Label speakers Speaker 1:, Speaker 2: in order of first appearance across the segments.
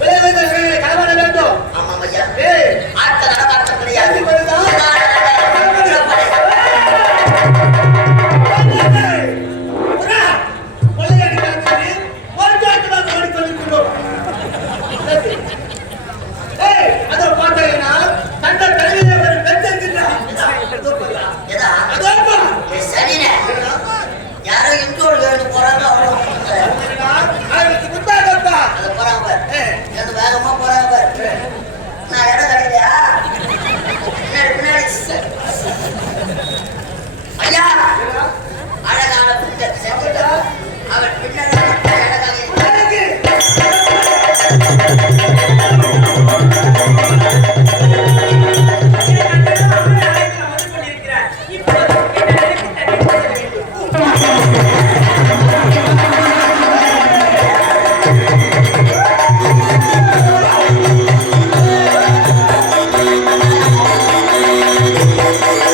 Speaker 1: விளையாடுங்கள் களவாட வேண்டும்
Speaker 2: அம்மா ஐயா
Speaker 3: Thank you.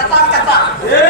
Speaker 2: カパカパ